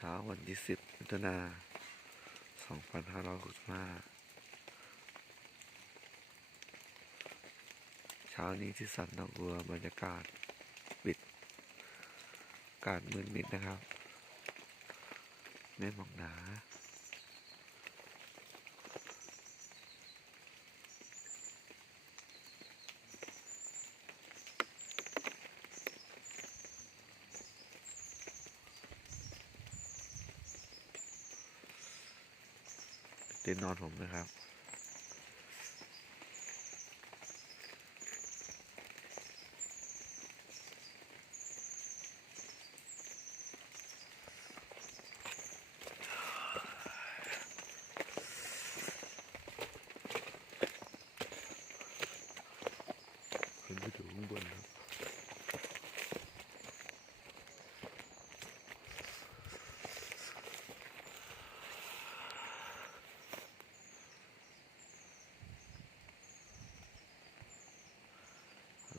เช้าวันที่สิบมิถุนาสองพันห้าร้อยหกสิบห้าเช้านี้ที่สันนองบัวบรรยากาศปิด การมืดมิดนะครับ ไม่หมอกหนา เต็นท์นอนผมนะครับ ขึ้นไปดูข้างบนครับ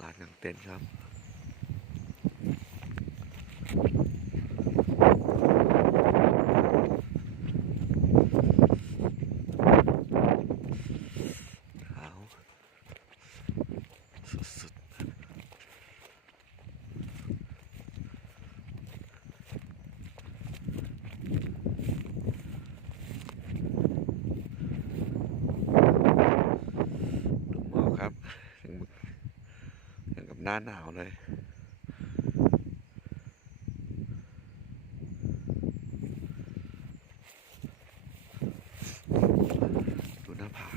ลาดกลางเต็นท์ครับ หนาวสุดๆดูหมอกครับถึงอย่างกับ หน้าหนาวเลย ดูหน้าผา